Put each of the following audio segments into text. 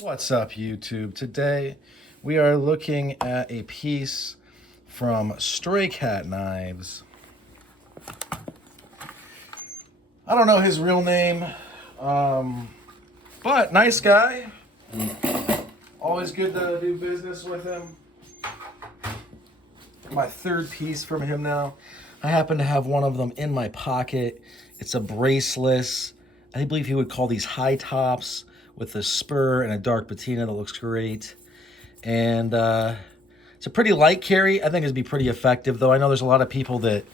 What's up, YouTube? Today we are looking at a piece from Stray Cat Knives. I don't know his real name, but nice guy. Always good to do business with him. My third piece from him now. I happen to have one of them in my pocket. It's a braceless. I believe he would call these high tops with a spur and a dark patina that looks great. And it's a pretty light carry. I think it'd be pretty effective, though. I know there's a lot of people that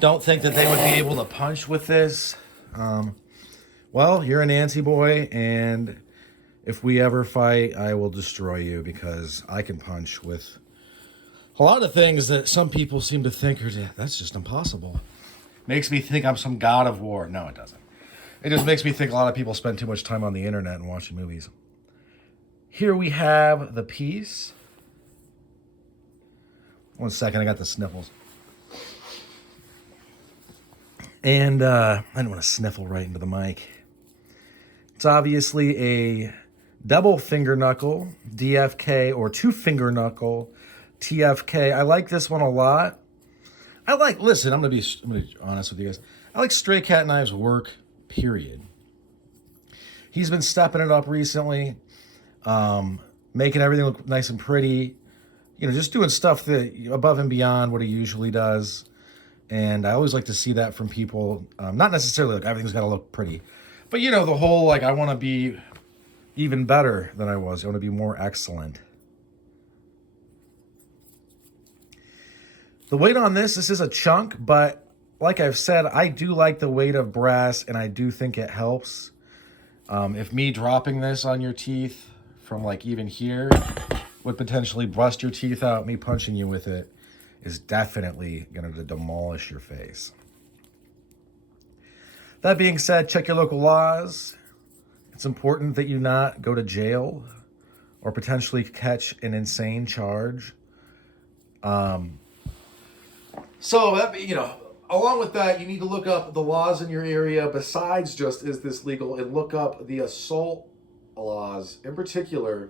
don't think that they would be able to punch with this. Well, you're a Nancy boy, and if we ever fight, I will destroy you because I can punch with a lot of things that some people seem to think are, that's just impossible. Makes me think I'm some god of war. No, it doesn't. It just makes me think a lot of people spend too much time on the internet and watching movies. Here we have the piece. One second, I got the sniffles. And I don't want to sniffle right into the mic. It's obviously a double finger knuckle DFK or two finger knuckle TFK. I like this one a lot. Listen, I'm gonna be honest with you guys. I like Stray Cat Knives work, period. He's been stepping it up recently, making everything look nice and pretty. You know, just doing stuff that above and beyond what he usually does. And I always like to see that from people. Not necessarily like everything's got to look pretty, but you know, the whole like I want to be even better than I was. I want to be more excellent. The weight on this is a chunk, but like I've said, I do like the weight of brass, and I do think it helps. If me dropping this on your teeth from like even here would potentially bust your teeth out, me punching you with it is definitely going to demolish your face. That being said, check your local laws. It's important that you not go to jail or potentially catch an insane charge. So, along with that, you need to look up the laws in your area besides just is this legal, and look up the assault laws in particular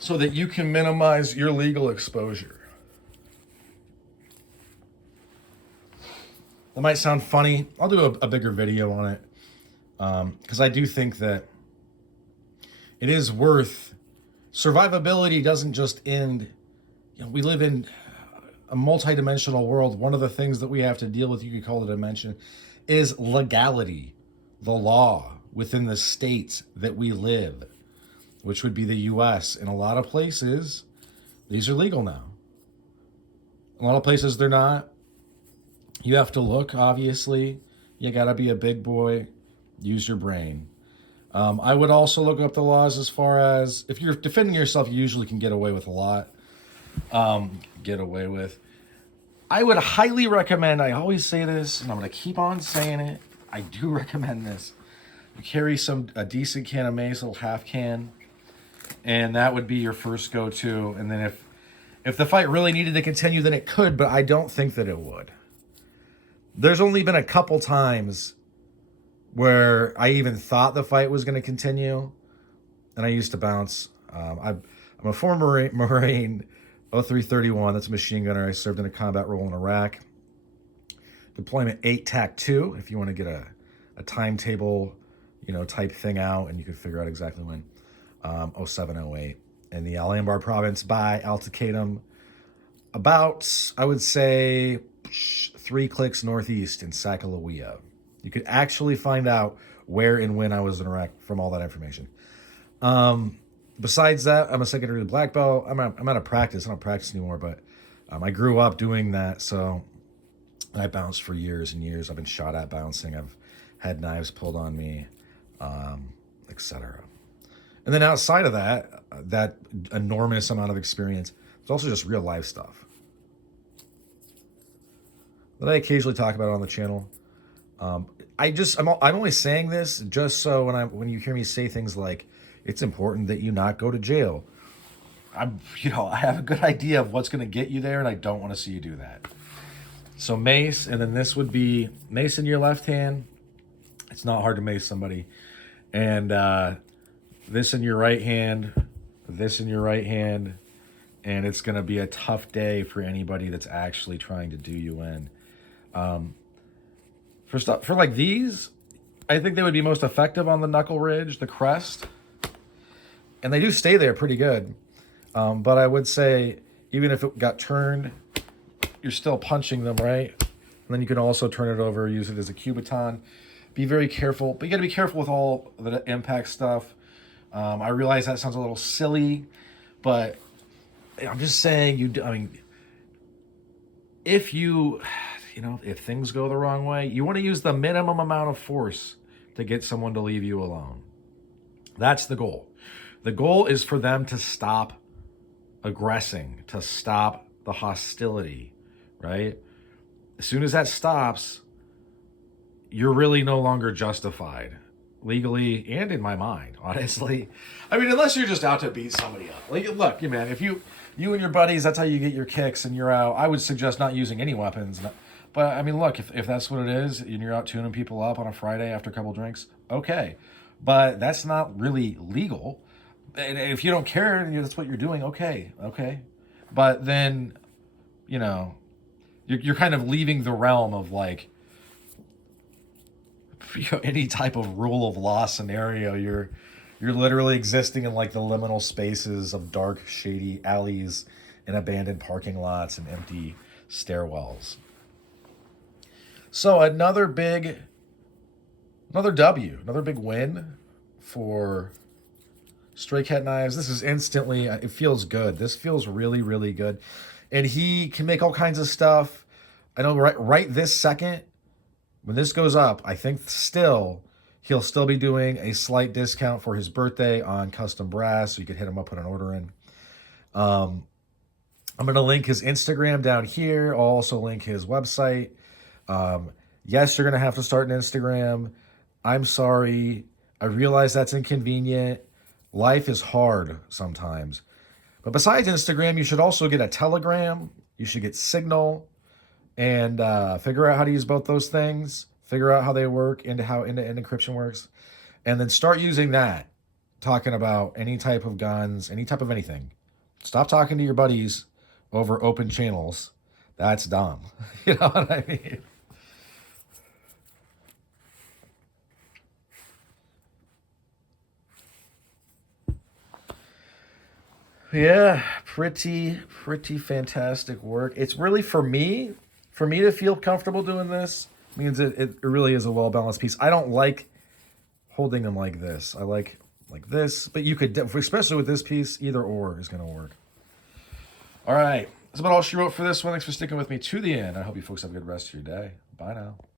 so that you can minimize your legal exposure. That might sound funny. I'll do a bigger video on it because I do think that it is worth. Survivability doesn't just end. You know, we live in a multi-dimensional world. One of the things that we have to deal with, you could call it a dimension, is legality, the law within the states that we live, which would be the U.S. In a lot of places, these are legal now. A lot of places they're not. You have to look, obviously. You gotta be a big boy. Use your brain. I would also look up the laws as far as, if you're defending yourself, you usually can get away with a lot. I would highly recommend, I always say this, and I'm going to keep on saying it, I do recommend this. You carry a decent can of mace, a little half can, and that would be your first go-to. And then if the fight really needed to continue, then it could, but I don't think that it would. There's only been a couple times where I even thought the fight was going to continue, and I used to bounce. I'm a former Marine, 0331, that's a machine gunner. I served in a combat role in Iraq. Deployment 8 TAC 2, if you want to get a timetable, type thing out, and you can figure out exactly when. 0708 in the Al Anbar province by Al-Taqatum, about, I would say, 3 clicks northeast in Sacagawea. You could actually find out where and when I was in Iraq from all that information. Besides that, I'm a secondary black belt. I'm out of practice. I don't practice anymore, but I grew up doing that, so I bounced for years and years. I've been shot at bouncing. I've had knives pulled on me, etc. And then outside of that enormous amount of experience, it's also just real life stuff that I occasionally talk about on the channel. I'm only saying this just so when you hear me say things like, it's important that you not go to jail, I have a good idea of what's going to get you there, and I don't want to see you do that. So mace, and then this would be mace in your left hand. It's not hard to mace somebody. And this in your right hand this in your right hand, and it's going to be a tough day for anybody that's actually trying to do you in. For like these, I think they would be most effective on the knuckle ridge, the crest, and they do stay there pretty good. But I would say even if it got turned, you're still punching them, right? And then you can also turn it over, use it as a cubiton. Be very careful, but you got to be careful with all the impact stuff. I realize that sounds a little silly, but I'm just saying, I mean, if if things go the wrong way, you want to use the minimum amount of force to get someone to leave you alone. That's the goal. The goal is for them to stop aggressing, to stop the hostility, right? As soon as that stops, you're really no longer justified, legally and in my mind, honestly. I mean, unless you're just out to beat somebody up. Like, look, man, if you and your buddies, that's how you get your kicks and you're out, I would suggest not using any weapons. But, I mean, look, if that's what it is and you're out tuning people up on a Friday after a couple drinks, okay. But that's not really legal. And if you don't care and that's what you're doing, okay. But then, you're kind of leaving the realm of, like, any type of rule of law scenario. You're literally existing in, like, the liminal spaces of dark, shady alleys and abandoned parking lots and empty stairwells. So another big win for Stray Cat Knives. This is instantly, it feels good. This feels really, really good. And he can make all kinds of stuff. I know right this second, when this goes up, I think he'll still be doing a slight discount for his birthday on custom brass, so you could hit him up, put an order in. I'm going to link his Instagram down here. I'll also link his website. Yes, you're going to have to start an Instagram. I'm sorry. I realize that's inconvenient. Life is hard sometimes. But besides Instagram, you should also get a Telegram. You should get Signal and figure out how to use both those things. Figure out how they work, how end-to-end encryption works. And then start using that, talking about any type of guns, any type of anything. Stop talking to your buddies over open channels. That's dumb. You know what I mean? Yeah, pretty fantastic work. It's really for me to feel comfortable doing this means it really is a well-balanced piece. I don't like holding them like this. I like this, but you could, especially with this piece, either or is going to work. All right, that's about all she wrote for this one. Thanks for sticking with me to the end. I hope you folks have a good rest of your day. Bye now.